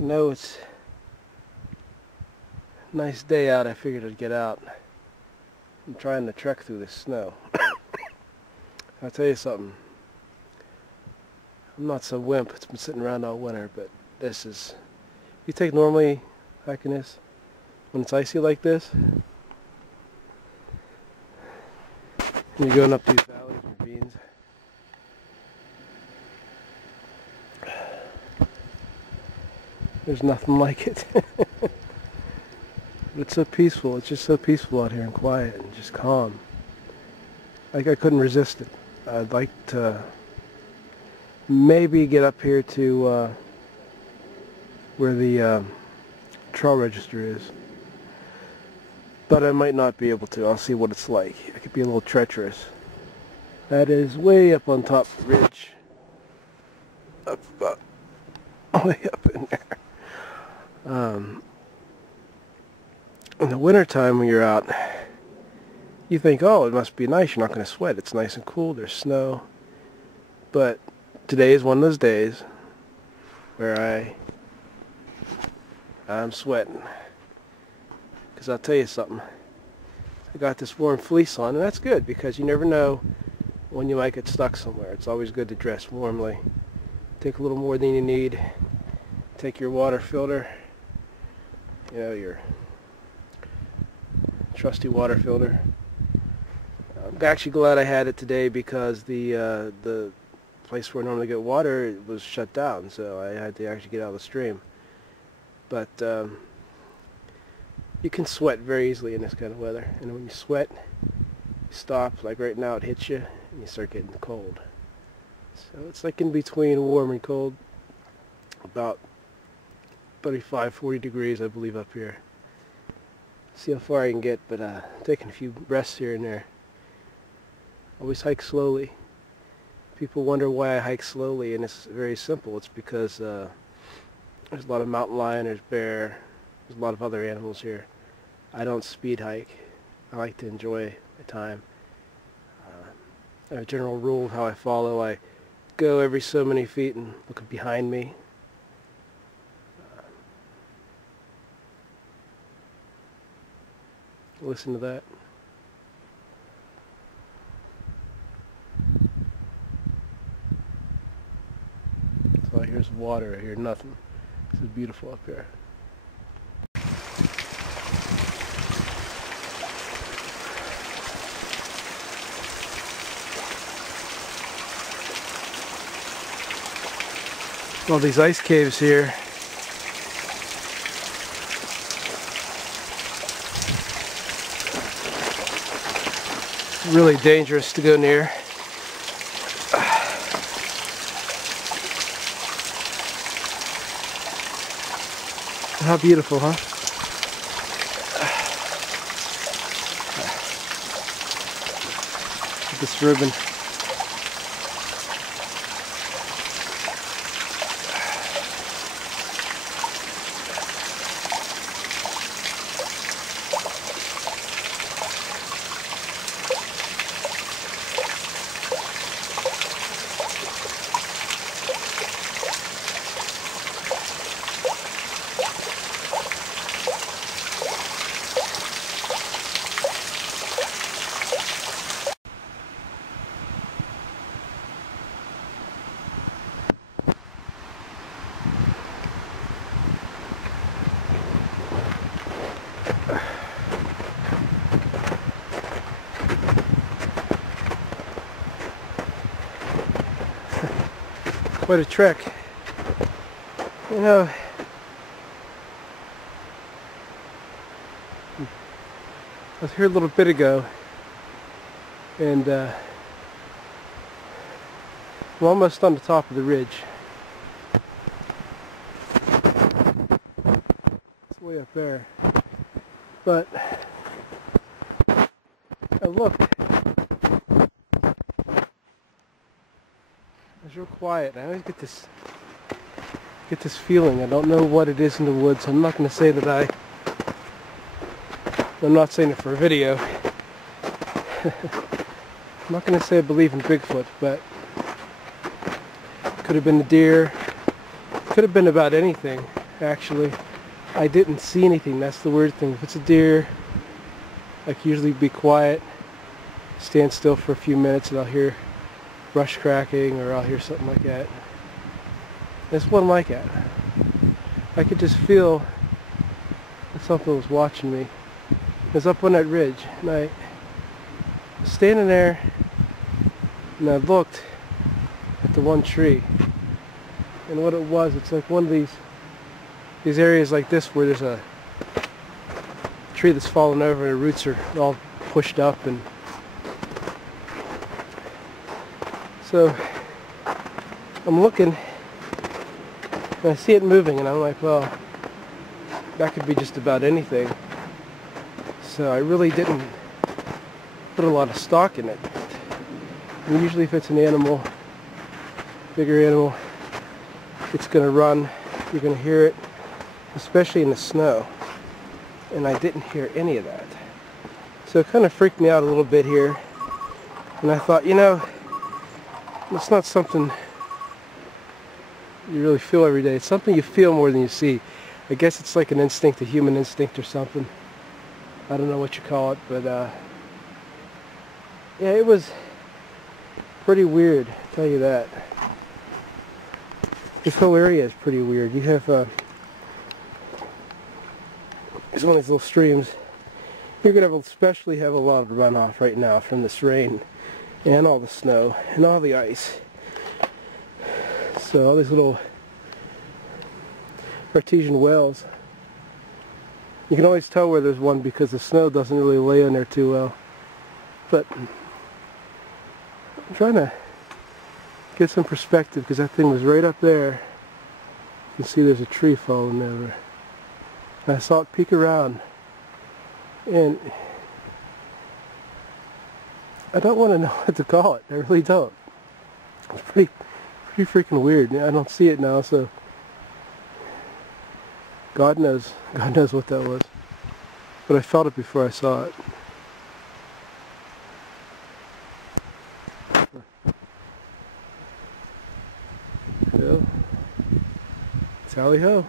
No, it's a nice day out. I figured I'd get out. I'm trying to trek through this snow. I'll tell you something. I'm not some wimp. It's been sitting around all winter, but this is... You take normally hiking this when it's icy like this, and you're going up these valleys and ravines. There's nothing like it. But it's so peaceful. It's just so peaceful out here and quiet and just calm. Like I couldn't resist it. I'd like to maybe get up here to where the trail register is. But I might not be able to. I'll see what it's like. It could be a little treacherous. That is way up on top of the ridge. Up about way up in there. In the wintertime when you're out, you think, oh, it must be nice. You're not going to sweat. It's nice and cool. There's snow. But today is one of those days where I'm sweating. Because I'll tell you something. I got this warm fleece on, and that's good because you never know when you might get stuck somewhere. It's always good to dress warmly. Take a little more than you need. Take your water filter. You know, your trusty water filter. I'm actually glad I had it today because the place where I normally get water was shut down, so I had to actually get out of the stream. But you can sweat very easily in this kind of weather, and when you sweat, you stop. Like right now, it hits you, and you start getting cold. So it's like in between warm and cold, about 35, 40 degrees, I believe, up here. See how far I can get, but taking a few breaths here and there. Always hike slowly. People wonder why I hike slowly, and it's very simple. It's because there's a lot of mountain lion, there's bear, there's a lot of other animals here. I don't speed hike. I like to enjoy my time. I have a general rule of how I follow. I go every so many feet and look behind me. Listen to that. So here's water. I hear nothing. This is beautiful up here. All these ice caves here. Really dangerous to go near. How beautiful, huh? This ribbon. Quite a trek. You know, I was here a little bit ago, and I'm almost on the top of the ridge. It's way up there. But I looked. It's real quiet. I always get this feeling. I don't know what it is in the woods. I'm not going to say that I'm not saying it for a video. I'm not going to say I believe in Bigfoot, but it could have been a deer. It could have been about anything. actually. I didn't see anything. That's the weird thing. If it's a deer, I can usually be quiet, stand still for a few minutes, and I'll hear brush cracking, or I'll hear something like that. This wasn't like that. I could just feel that something was watching me. It was up on that ridge, and I was standing there, and I looked at the one tree. And what it was, it's like one of these areas like this where there's a tree that's fallen over and the roots are all pushed up, and so I'm looking and I see it moving, and I'm like, well, that could be just about anything. So I really didn't put a lot of stock in it. And usually if it's an animal, bigger animal, it's going to run, you're going to hear it, especially in the snow. And I didn't hear any of that. So it kind of freaked me out a little bit here. And I thought, you know, it's not something you really feel every day. It's something you feel more than you see. I guess it's like an instinct, a human instinct or something. I don't know what you call it, but yeah, it was pretty weird, I'll tell you that. This whole area is pretty weird. You have it's one of these little streams. You're going to especially have a lot of runoff right now from this rain and all the snow and all the ice. So all these little artesian wells. You can always tell where there's one because the snow doesn't really lay in there too well. But I'm trying to get some perspective because that thing was right up there. You can see there's a tree falling over. And I saw it peek around. And I don't want to know what to call it. I really don't. It's pretty freaking weird. I don't see it now, so God knows what that was. But I felt it before I saw it. So, tally ho.